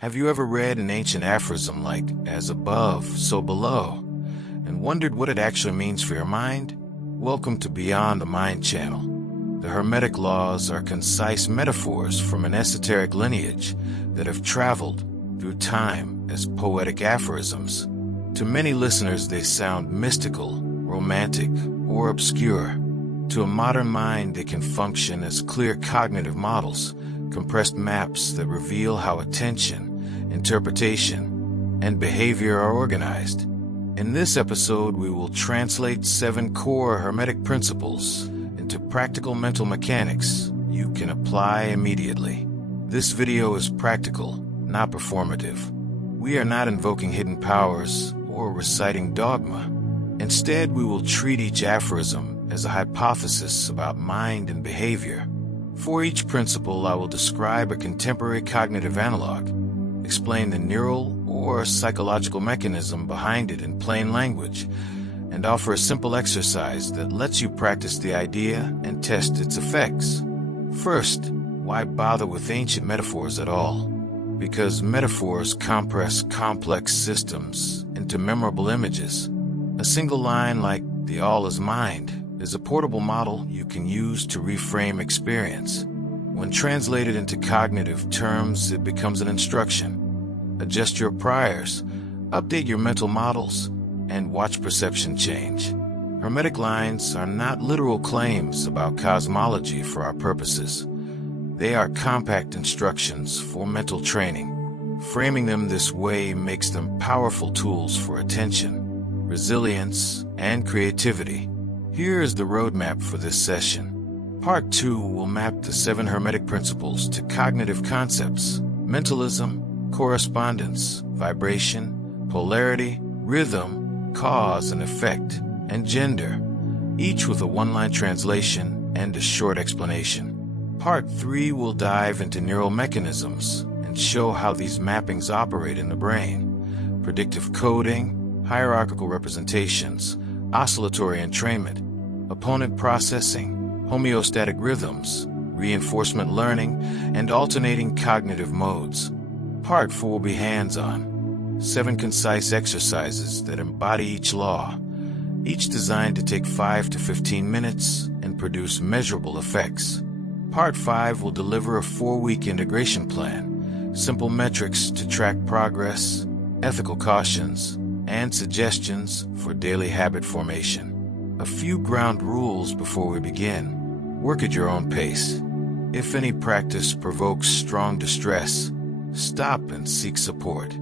Have you ever read an ancient aphorism like, "as above, so below," and wondered what it actually means for your mind? Welcome to Beyond the Mind channel. The Hermetic Laws are concise metaphors from an esoteric lineage that have traveled through time as poetic aphorisms. To many listeners, they sound mystical, romantic, or obscure. To a modern mind, they can function as clear cognitive models, compressed maps that reveal how attention, interpretation, and behavior are organized. In this episode, we will translate 7 core Hermetic principles into practical mental mechanics you can apply immediately. This video is practical, not performative. We are not invoking hidden powers or reciting dogma. Instead, we will treat each aphorism as a hypothesis about mind and behavior. For each principle, I will describe a contemporary cognitive analog, explain the neural or psychological mechanism behind it in plain language, and offer a simple exercise that lets you practice the idea and test its effects. First, why bother with ancient metaphors at all? Because metaphors compress complex systems into memorable images. A single line like "the all is mind" is a portable model you can use to reframe experience. When translated into cognitive terms, it becomes an instruction. Adjust your priors, update your mental models, and watch perception change. Hermetic lines are not literal claims about cosmology for our purposes. They are compact instructions for mental training. Framing them this way makes them powerful tools for attention, resilience, and creativity. Here is the roadmap for this session. Part 2 will map the 7 Hermetic principles to cognitive concepts: mentalism, correspondence, vibration, polarity, rhythm, cause and effect, and gender, each with a one-line translation and a short explanation. Part 3 will dive into neural mechanisms and show how these mappings operate in the brain: predictive coding, hierarchical representations, oscillatory entrainment, opponent processing, homeostatic rhythms, reinforcement learning, and alternating cognitive modes. Part 4 will be hands-on, 7 concise exercises that embody each law, each designed to take 5 to 15 minutes and produce measurable effects. Part 5 will deliver a 4-week integration plan, simple metrics to track progress, ethical cautions, and suggestions for daily habit formation. A few ground rules before we begin. Work at your own pace. If any practice provokes strong distress, stop and seek support.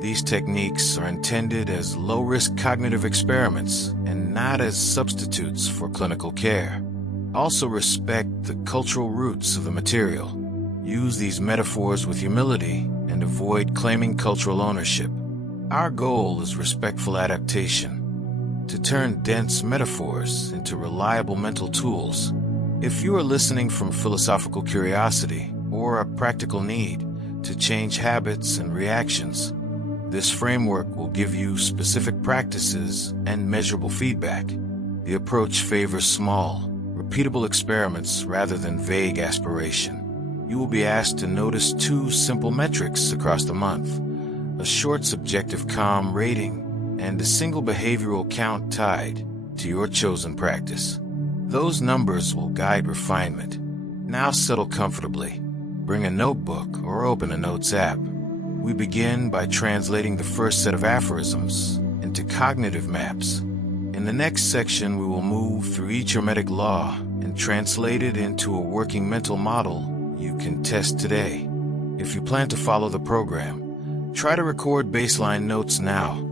These techniques are intended as low-risk cognitive experiments and not as substitutes for clinical care. Also respect the cultural roots of the material. Use these metaphors with humility and avoid claiming cultural ownership. Our goal is respectful adaptation, to turn dense metaphors into reliable mental tools. If you are listening from philosophical curiosity or a practical need to change habits and reactions, this framework will give you specific practices and measurable feedback. The approach favors small, repeatable experiments rather than vague aspiration. You will be asked to notice 2 simple metrics across the month: a short subjective calm rating and a single behavioral count tied to your chosen practice. Those numbers will guide refinement. Now settle comfortably. Bring a notebook or open a notes app. We begin by translating the first set of aphorisms into cognitive maps. In the next section, we will move through each Hermetic law and translate it into a working mental model you can test today. If you plan to follow the program, try to record baseline notes now.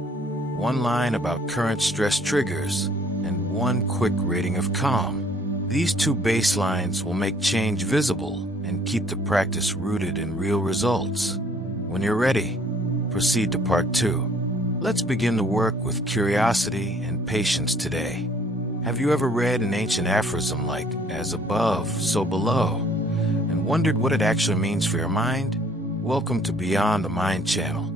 1 line about current stress triggers and 1 quick rating of calm. These 2 baselines will make change visible and keep the practice rooted in real results. When you're ready, proceed to part 2. Let's begin the work with curiosity and patience today. Have you ever read an ancient aphorism like "as above, so below," and wondered what it actually means for your mind? Welcome to Beyond the Mind channel.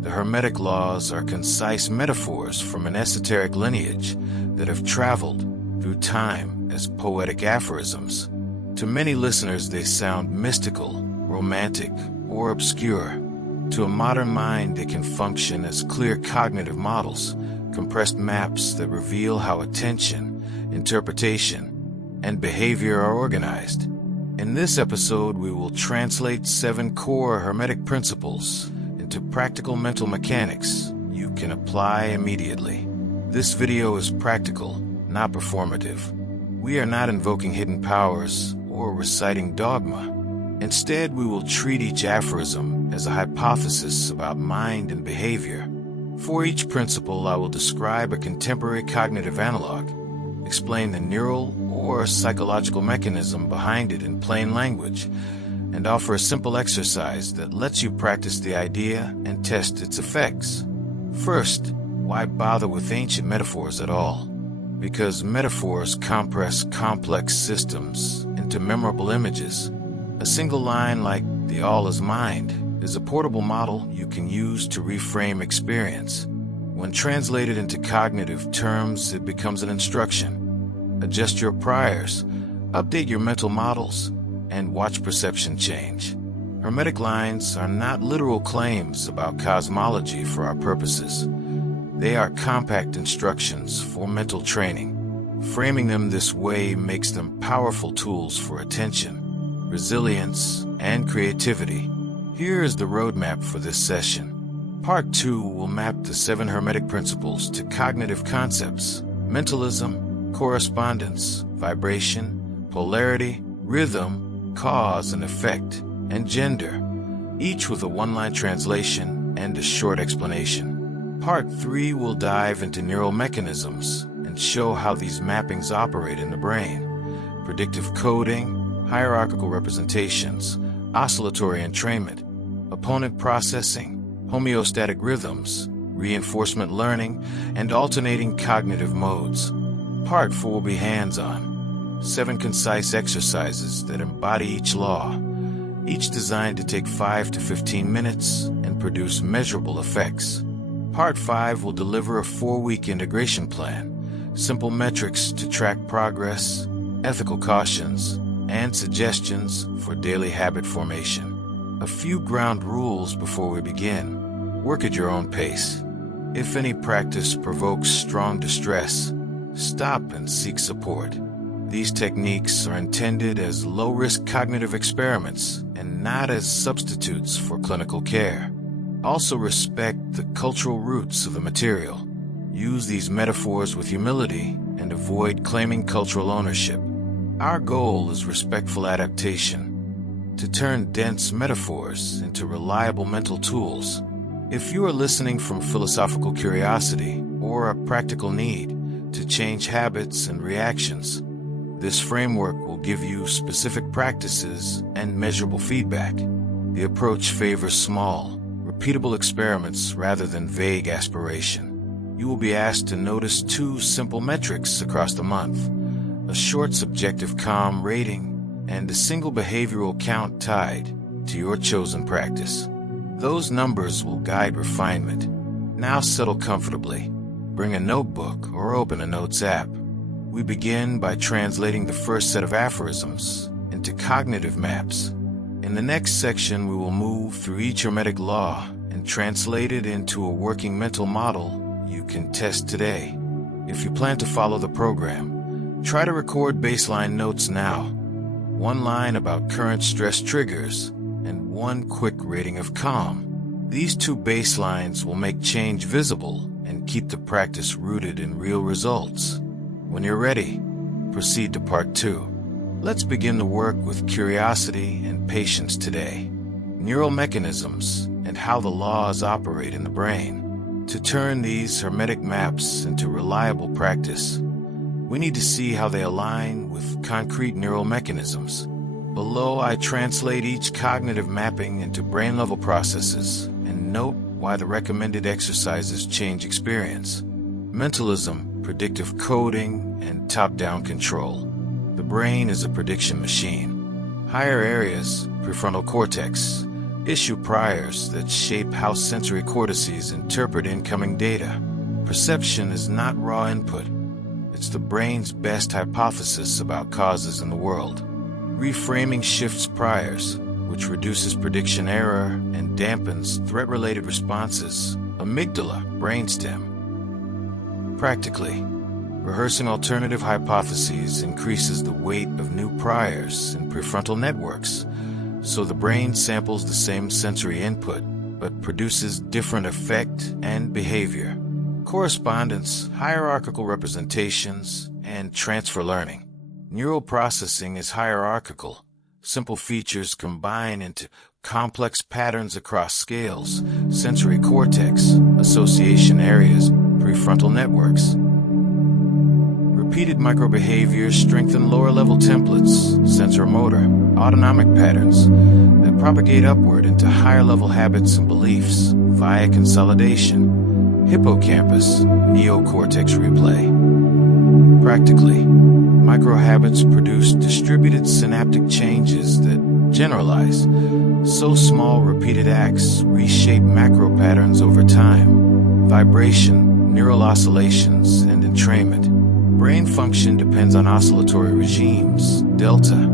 The Hermetic Laws are concise metaphors from an esoteric lineage that have traveled through time as poetic aphorisms. To many listeners, they sound mystical, romantic, or obscure. To a modern mind, they can function as clear cognitive models, compressed maps that reveal how attention, interpretation, and behavior are organized. In this episode, we will translate 7 core Hermetic principles into practical mental mechanics you can apply immediately. This video is practical, not performative. We are not invoking hidden powers or reciting dogma. Instead, we will treat each aphorism as a hypothesis about mind and behavior. For each principle, I will describe a contemporary cognitive analog, explain the neural or psychological mechanism behind it in plain language, and offer a simple exercise that lets you practice the idea and test its effects. First, why bother with ancient metaphors at all? Because metaphors compress complex systems into memorable images. A single line like "the all is mind" is a portable model you can use to reframe experience. When translated into cognitive terms, it becomes an instruction. Adjust your priors, update your mental models, and watch perception change. Hermetic lines are not literal claims about cosmology for our purposes. They are compact instructions for mental training. Framing them this way makes them powerful tools for attention, resilience, and creativity. Here is the roadmap for this session. Part 2 will map the 7 Hermetic principles to cognitive concepts: mentalism, correspondence, vibration, polarity, rhythm, cause and effect, and gender, each with a one-line translation and a short explanation. Part 3 will dive into neural mechanisms and show how these mappings operate in the brain: predictive coding, hierarchical representations, oscillatory entrainment, opponent processing, homeostatic rhythms, reinforcement learning, and alternating cognitive modes. Part 4 will be hands-on. 7 concise exercises that embody each law, each designed to take 5 to 15 minutes and produce measurable effects. Part 5 will deliver a 4-week integration plan, simple metrics to track progress, ethical cautions, and suggestions for daily habit formation. A few ground rules before we begin. Work at your own pace. If any practice provokes strong distress, stop and seek support. These techniques are intended as low-risk cognitive experiments and not as substitutes for clinical care. Also respect the cultural roots of the material. Use these metaphors with humility and avoid claiming cultural ownership. Our goal is respectful adaptation, to turn dense metaphors into reliable mental tools. If you are listening from philosophical curiosity or a practical need to change habits and reactions, this framework will give you specific practices and measurable feedback. The approach favors small, repeatable experiments rather than vague aspiration. You will be asked to notice 2 simple metrics across the month: a short subjective calm rating, and a single behavioral count tied to your chosen practice. Those numbers will guide refinement. Now settle comfortably. Bring a notebook or open a notes app. We begin by translating the first set of aphorisms into cognitive maps. In the next section, we will move through each Hermetic law and translate it into a working mental model you can test today. If you plan to follow the program, try to record baseline notes now. 1 line about current stress triggers and 1 quick rating of calm. These 2 baselines will make change visible and keep the practice rooted in real results. When you're ready, proceed to Part 2. Let's begin the work with curiosity and patience today. Neural mechanisms and how the laws operate in the brain. To turn these Hermetic maps into reliable practice, we need to see how they align with concrete neural mechanisms. Below, I translate each cognitive mapping into brain-level processes and note why the recommended exercises change experience. Mentalism, predictive coding, and top-down control. The brain is a prediction machine. Higher areas, prefrontal cortex, issue priors that shape how sensory cortices interpret incoming data. Perception is not raw input. It's the brain's best hypothesis about causes in the world. Reframing shifts priors. which reduces prediction error and dampens threat-related responses. Amygdala, brainstem. Practically, rehearsing alternative hypotheses increases the weight of new priors in prefrontal networks, so the brain samples the same sensory input, but produces different effect and behavior. Correspondence, hierarchical representations, and transfer learning. Neural processing is hierarchical. Simple features combine into complex patterns across scales, sensory cortex, association areas, prefrontal networks. Repeated microbehaviors strengthen lower-level templates, sensor-motor, autonomic patterns that propagate upward into higher-level habits and beliefs via consolidation. Hippocampus, neocortex replay. Practically, microhabits produce distributed synaptic changes that generalize, so small repeated acts reshape macro patterns over time. Vibration, neural oscillations, and entrainment. Brain function depends on oscillatory regimes, delta,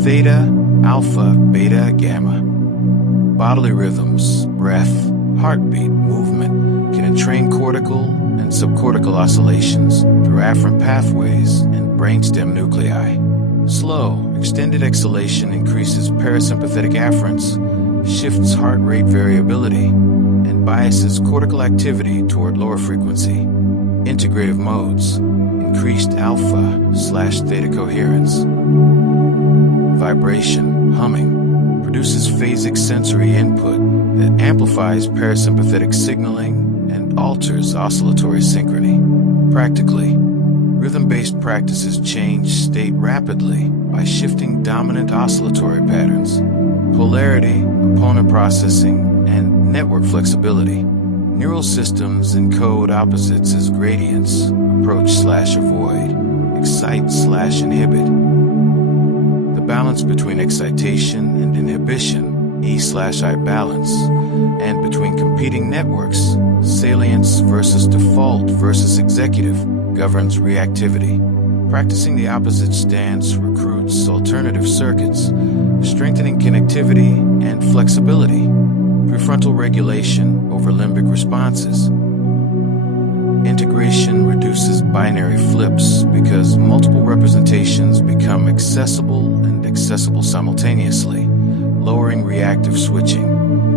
theta, alpha, beta, gamma. Bodily rhythms, breath, heartbeat, movement can entrain cortical and subcortical oscillations through afferent pathways and brainstem nuclei. Slow, extended exhalation increases parasympathetic afferents, shifts heart rate variability, and biases cortical activity toward lower frequency. Integrative modes, increased alpha/theta coherence. Vibration, humming, produces phasic sensory input that amplifies parasympathetic signaling and alters oscillatory synchrony. Practically, rhythm-based practices change state rapidly by shifting dominant oscillatory patterns. Polarity, opponent processing, and network flexibility. Neural systems encode opposites as gradients, approach/avoid, excite/inhibit. The balance between excitation and inhibition, E/I balance, and between competing networks, salience versus default versus executive, governs reactivity. Practicing the opposite stance recruits alternative circuits, strengthening connectivity and flexibility. Prefrontal regulation over limbic responses. Integration reduces binary flips because multiple representations become accessible and accessible simultaneously, lowering reactive switching.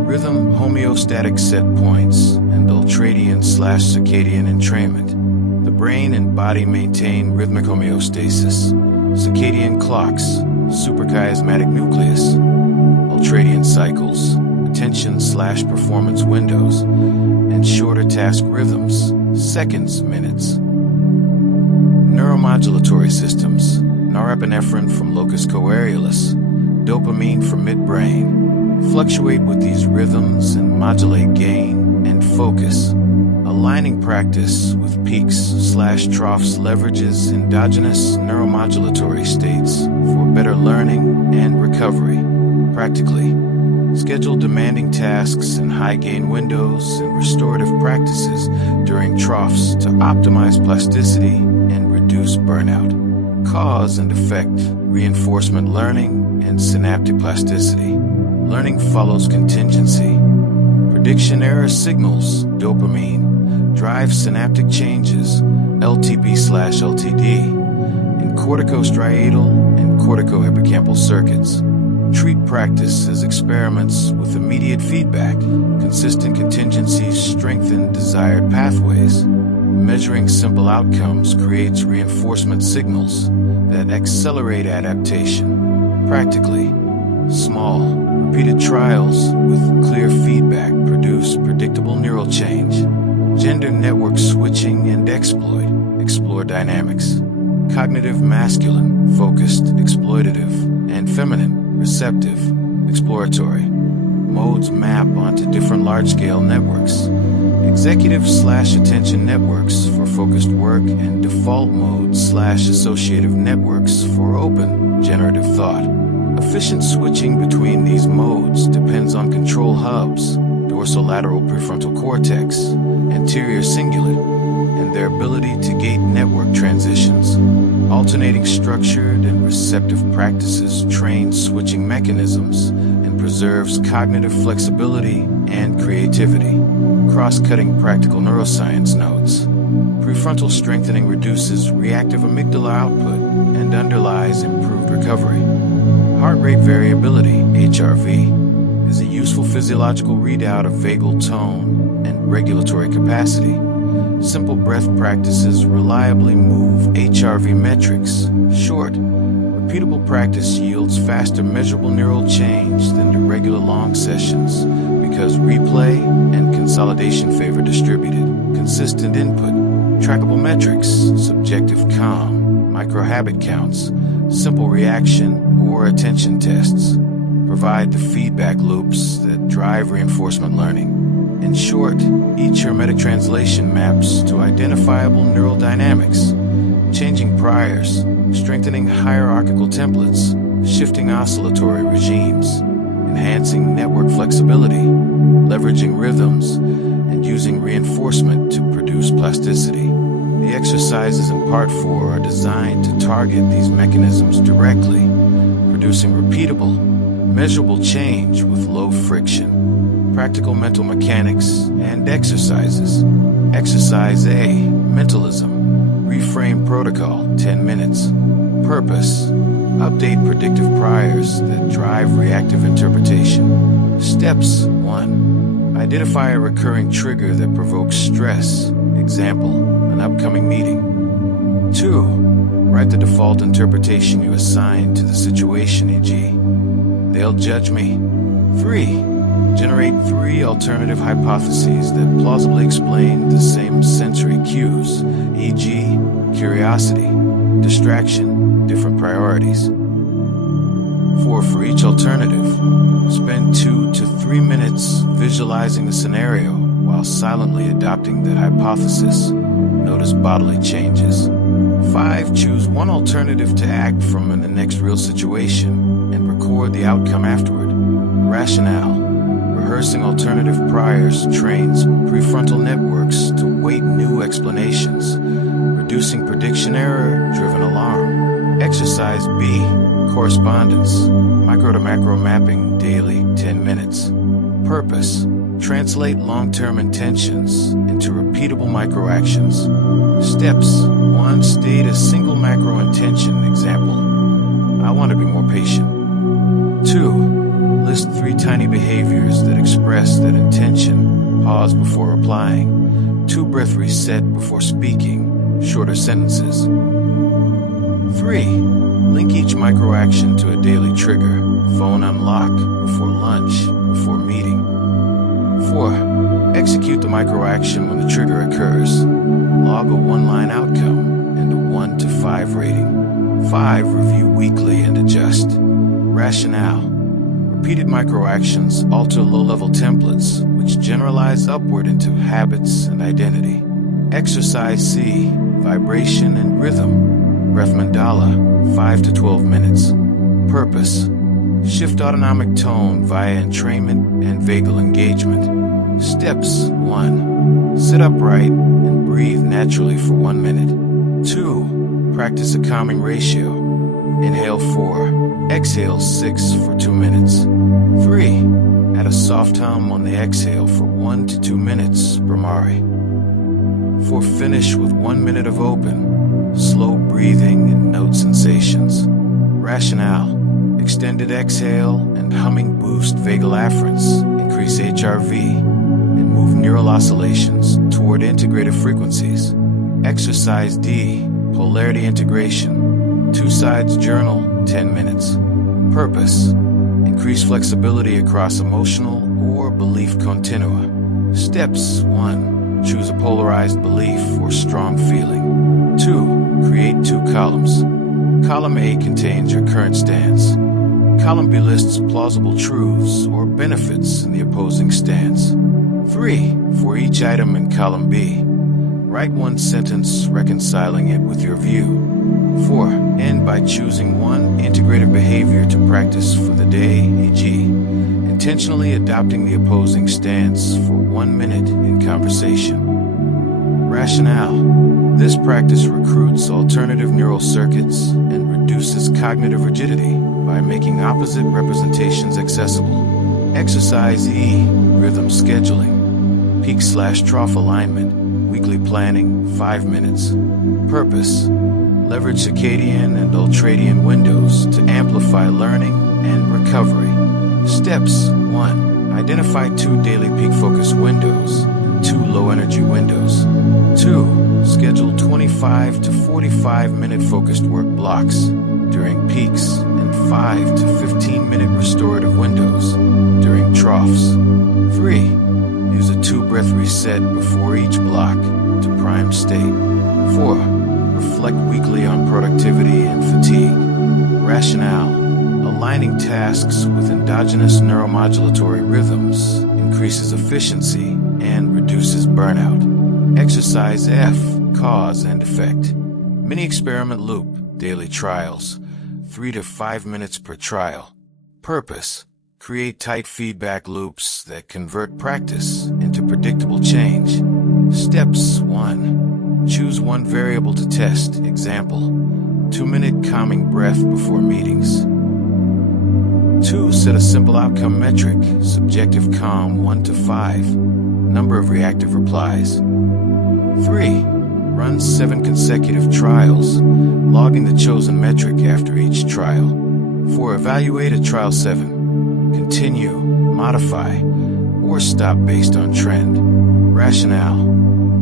Rhythm homeostatic set points and ultradian/circadian entrainment. The brain and body maintain rhythmic homeostasis. Circadian clocks, suprachiasmatic nucleus, ultradian cycles, attention/performance windows, and shorter task rhythms, seconds, minutes. Neuromodulatory systems, norepinephrine from locus coeruleus, dopamine from midbrain, fluctuate with these rhythms and modulate gain and focus. Aligning practice with peaks/troughs leverages endogenous neuromodulatory states for better learning and recovery. Practically, schedule demanding tasks in high-gain windows and restorative practices during troughs to optimize plasticity and reduce burnout. Cause and effect, reinforcement learning, and synaptic plasticity. Learning follows contingency. Prediction error signals, dopamine, drive synaptic changes, LTP/LTD, in corticostriatal and corticohippocampal circuits. Treat practice as experiments with immediate feedback. Consistent contingencies strengthen desired pathways. Measuring simple outcomes creates reinforcement signals that accelerate adaptation. Practically, small, repeated trials with clear feedback produce predictable neural change. Gender network switching and exploit, explore dynamics. Cognitive masculine, focused, exploitative, and feminine, receptive, exploratory. Modes map onto different large-scale networks. Executive/attention networks for focused work and default mode/associative networks for open, generative thought. Efficient switching between these modes depends on control hubs, dorsolateral prefrontal cortex, anterior cingulate, and their ability to gate network transitions. Alternating structured and receptive practices train switching mechanisms and preserves cognitive flexibility and creativity. Cross-cutting practical neuroscience notes. Prefrontal strengthening reduces reactive amygdala output and underlies improved recovery. Heart rate variability, HRV, is a useful physiological readout of vagal tone and regulatory capacity. Simple breath practices reliably move HRV metrics. Short, repeatable practice yields faster measurable neural change than irregular long sessions because replay and consolidation favor distributed, consistent input. Trackable metrics, subjective calm, micro-habit counts, simple reaction or attention tests provide the feedback loops that drive reinforcement learning. In short, each hermetic translation maps to identifiable neural dynamics, changing priors, strengthening hierarchical templates, shifting oscillatory regimes, enhancing network flexibility, leveraging rhythms, and using reinforcement to produce plasticity. The exercises in Part 4 are designed to target these mechanisms directly, producing repeatable, measurable change with low friction. Practical mental mechanics and exercises. Exercise A, Mentalism. Reframe protocol, 10 minutes. Purpose, update predictive priors that drive reactive interpretation. Steps 1. Identify a recurring trigger that provokes stress. Example, an upcoming meeting. 2. Write the default interpretation you assign to the situation, e.g., they'll judge me. 3. Generate 3 alternative hypotheses that plausibly explain the same sensory cues, e.g., curiosity, distraction, different priorities. 4. For each alternative, spend 2 to 3 minutes visualizing the scenario while silently adopting that hypothesis. Notice bodily changes. 5. Choose one alternative to act from in the next real situation and record the outcome afterward. Rationale. Rehearsing alternative priors trains prefrontal networks to weight new explanations, reducing prediction error-driven alarm. Exercise B. Correspondence. Micro to macro mapping daily, 10 minutes. Purpose. Translate long-term intentions into repeatable micro-actions. Steps. 1. State a single macro intention. Example, I want to be more patient. 2. List 3 tiny behaviors that express that intention. Pause before replying. 2 breath reset before speaking. Shorter sentences. 3. Link each micro-action to a daily trigger. Phone unlock before lunch, before meeting. 4. Execute the micro-action when the trigger occurs. Log a 1-line outcome and a 1 to 5 rating. 5. Review weekly and adjust. Rationale. Repeated micro-actions alter low-level templates, which generalize upward into habits and identity. Exercise C. Vibration and rhythm. Breath mandala, 5 to 12 minutes. Purpose. Shift autonomic tone via entrainment and vagal engagement. Steps 1. Sit upright and breathe naturally for 1 minute. 2. Practice a calming ratio. Inhale 4, exhale 6 for 2 minutes. 3. Add a soft hum on the exhale for 1 to 2 minutes, Brahmari. 4. Finish with 1 minute of open, slow breathing and note sensations. Rationale. Extended exhale and humming boost vagal afferents, increase HRV, and move neural oscillations toward integrative frequencies. Exercise D. Polarity integration. 2 sides journal, 10 minutes. Purpose. Increase flexibility across emotional or belief continua. Steps 1. Choose a polarized belief or strong feeling. 2. Create 2 columns. Column A contains your current stance. Column B lists plausible truths or benefits in the opposing stance. 3. For each item in column B, write 1 sentence reconciling it with your view. 4. End by choosing 1 integrative behavior to practice for the day, e.g., intentionally adopting the opposing stance for 1 minute in conversation. Rationale. This practice recruits alternative neural circuits and reduces cognitive rigidity by making opposite representations accessible. Exercise E, rhythm scheduling. Peak/trough alignment, weekly planning, 5 minutes. Purpose: leverage circadian and ultradian windows to amplify learning and recovery. Steps: 1. Identify 2 daily peak focus windows and 2 low energy windows. 2. Schedule 25 to 45 minute focused work blocks during peaks and 5 to 15 minute restorative windows during troughs. 3. Use a 2-breath reset before each block to prime state. 4. Reflect weekly on productivity and fatigue. Rationale: aligning tasks with endogenous neuromodulatory rhythms increases efficiency and reduces burnout. Exercise F, cause and effect. Mini experiment loop, daily trials, 3 to 5 minutes per trial. Purpose: create tight feedback loops that convert practice into predictable change. Steps: 1. Choose one variable to test. Example: 2-minute calming breath before meetings. 2. Set a simple outcome metric. Subjective calm 1 to 5. Number of reactive replies. 3. Run 7 consecutive trials, logging the chosen metric after each trial. 4. Evaluate at trial 7. Continue, modify, or stop based on trend. Rationale: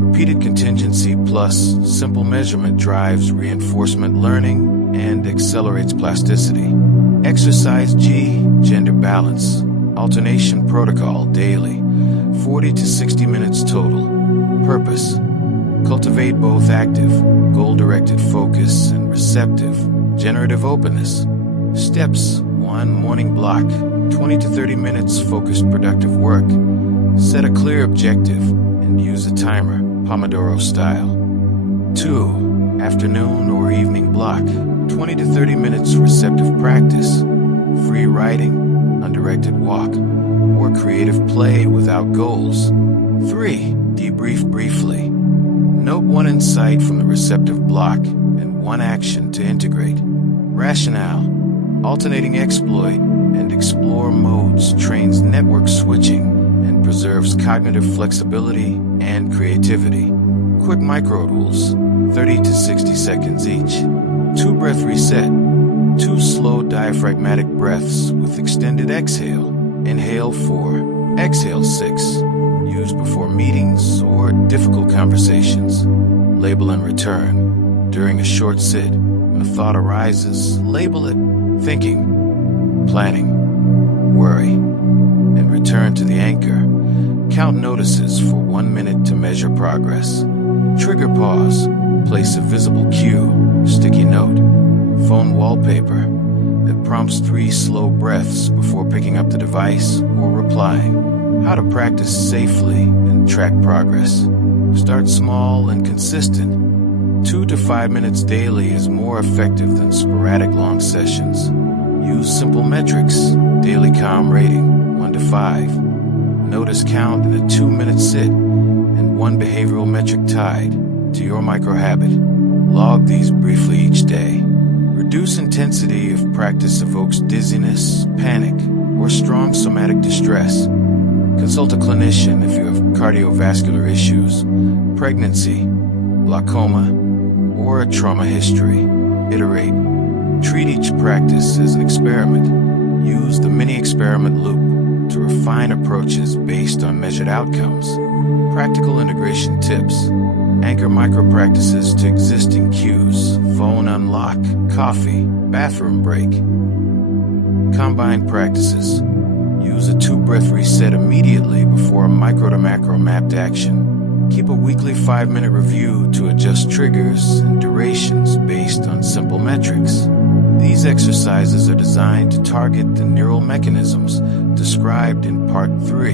repeated contingency plus simple measurement drives reinforcement learning and accelerates plasticity. Exercise G, gender balance. Alternation protocol daily, 40 to 60 minutes total. Purpose: cultivate both active, goal-directed focus and receptive, generative openness. Steps: 1. Morning block, 20 to 30 minutes focused productive work. Set a clear objective and use a timer, Pomodoro style. 2. Afternoon or evening block, 20 to 30 minutes receptive practice, free writing, undirected walk, or creative play without goals. 3. Debrief briefly. Note one insight from the receptive block and one action to integrate. Rationale: alternating exploit and explore modes trains network switching and preserves cognitive flexibility and creativity. Quick micro rules, 30 to 60 seconds each. 2 breath reset, 2 slow diaphragmatic breaths with extended exhale. Inhale 4, exhale 6. Used before meetings or difficult conversations. Label and return. During a short sit, when a thought arises, label it thinking, planning, worry, and return to the anchor. Count notices for 1 minute to measure progress. Trigger pause. Place a visible cue, sticky note, phone wallpaper that prompts 3 slow breaths before picking up the device or replying. How to practice safely and track progress. Start small and consistent. 2 to 5 minutes daily is more effective than sporadic long sessions. Use simple metrics. Daily calm rating, 1 to 5. Notice count in a 2-minute sit and 1 behavioral metric tied to your microhabit. Log these briefly each day. Reduce intensity if practice evokes dizziness, panic, or strong somatic distress. Consult a clinician if you have cardiovascular issues, pregnancy, glaucoma, or a trauma history. Iterate. Treat each practice as an experiment. Use the mini experiment loop to refine approaches based on measured outcomes. Practical integration tips. Anchor micro-practices to existing cues, phone unlock, coffee, bathroom break. Combine practices. Use a 2-breath reset immediately before a micro to macro mapped action. Keep a weekly 5-minute review to adjust triggers and durations based on simple metrics. These exercises are designed to target the neural mechanisms described in Part 3.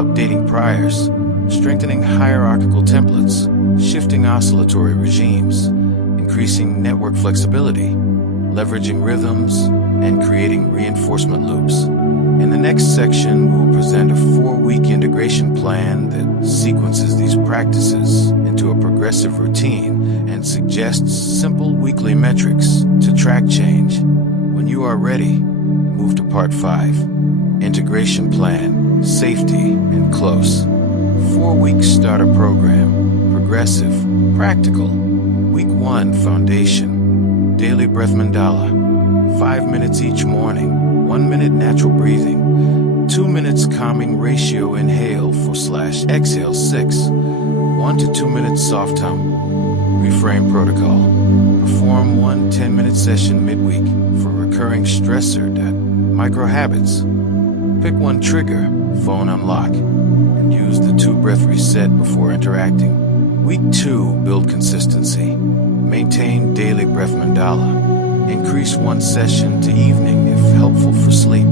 Updating priors, strengthening hierarchical templates, shifting oscillatory regimes, increasing network flexibility, leveraging rhythms, and creating reinforcement loops. In the next section, we'll present a 4-week integration plan that sequences these practices into a progressive routine and suggests simple weekly metrics to track change. When you are ready, move to Part 5. Integration plan, safety, and close. 4-week starter program, progressive, practical. Week 1, foundation, daily breath mandala. 5 minutes each morning, 1 minute natural breathing, 2 minutes calming ratio inhale /exhale 6, 1 to 2 minutes soft hum. Reframe protocol. Perform 1 10-minute session midweek for recurring stressor. Micro habits. Pick one trigger, phone unlock, and use the 2-breath reset before interacting. Week 2, build consistency. Maintain daily breath mandala. Increase 1 session to evening if helpful for sleep.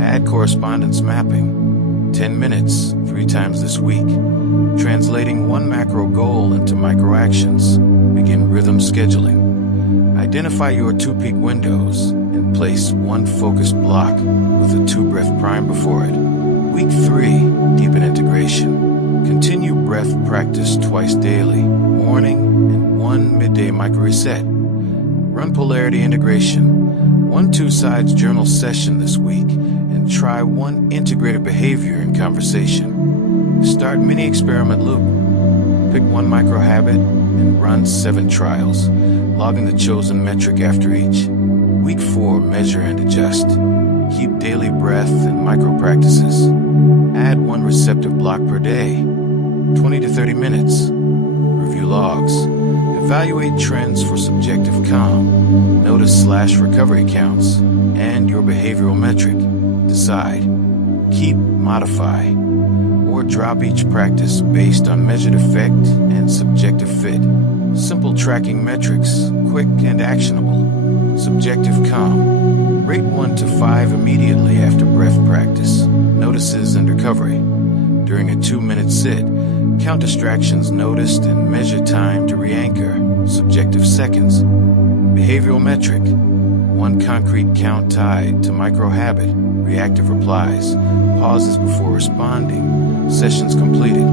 Add correspondence mapping. 10 minutes, 3 times this week. Translating 1 macro goal into micro actions. Begin rhythm scheduling. Identify your 2 peak windows and place 1 focused block with a 2-breath prime before it. Week 3, deepen integration. Continue breath practice twice daily, morning and 1 midday micro reset. Run Polarity integration. 1 2-sides journal session this week and try 1 integrated behavior in conversation. Start mini experiment loop. Pick 1 micro habit and run 7 trials, logging the chosen metric after each. Week 4, measure and adjust. Keep daily breath and micro practices. Add 1 receptive block per day, 20 to 30 minutes. Review logs. Evaluate trends for subjective calm, notice/recovery counts, and your behavioral metric. Decide. Keep, modify, or drop each practice based on measured effect and subjective fit. Simple tracking metrics, quick and actionable. Subjective calm. Rate 1 to 5 immediately after breath practice. Notices and recovery. During a 2-minute sit, count distractions noticed and measure time to re-anchor. Subjective seconds. Behavioral metric. 1 concrete count tied to micro habit. Reactive replies. Pauses before responding. Sessions completed.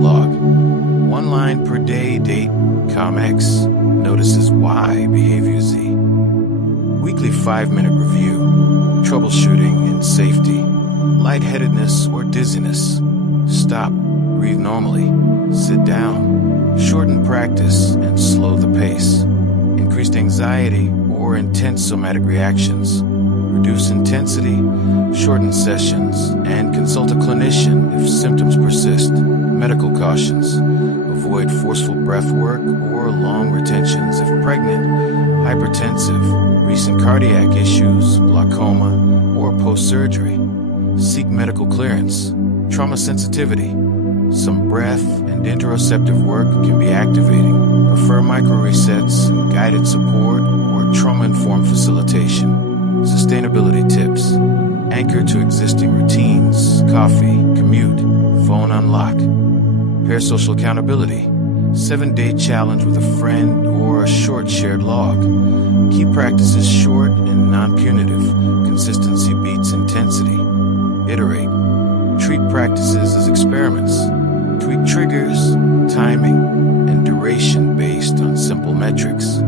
Log. 1 line per day, date, ComX. Notices Y, behavior Z. Weekly 5-minute review. Troubleshooting and safety. Lightheadedness or dizziness. Stop. Breathe normally. Sit down. Shorten practice and slow the pace. Increased anxiety or intense somatic reactions. Reduce intensity, shorten sessions, and consult a clinician if symptoms persist. Medical cautions. Avoid forceful breath work or long retentions if pregnant, hypertensive, recent cardiac issues, glaucoma, or post-surgery. Seek medical clearance. Trauma sensitivity. Some breath and interoceptive work can be activating. Prefer micro resets and guided support or trauma-informed facilitation. Sustainability tips. Anchor to existing routines, coffee, commute, phone unlock. Parasocial accountability. 7-day challenge with a friend or a short shared log. Keep practices short and non-punitive. Consistency beats intensity. Iterate. Treat practices as experiments. Tweak triggers, timing, and duration based on simple metrics.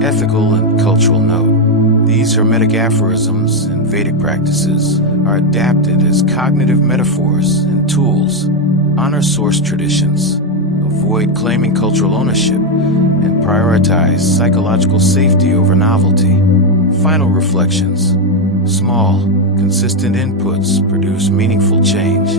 Ethical and cultural note. These Hermetic aphorisms and Vedic practices are adapted as cognitive metaphors and tools. Honor source traditions. Avoid claiming cultural ownership and prioritize psychological safety over novelty. Final reflections. Small, consistent inputs produce meaningful change.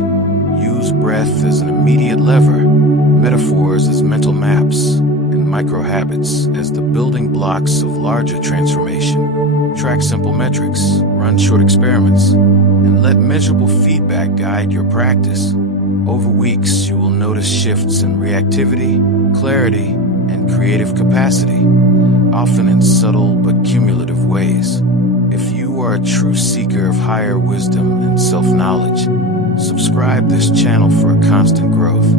Use breath as an immediate lever, metaphors as mental maps, and micro habits as the building blocks of larger transformation. Track simple metrics, run short experiments, and let measurable feedback guide your practice. Over weeks, you will notice shifts in reactivity, clarity, and creative capacity, often in subtle but cumulative ways. If you are a true seeker of higher wisdom and self-knowledge, subscribe this channel for a constant growth.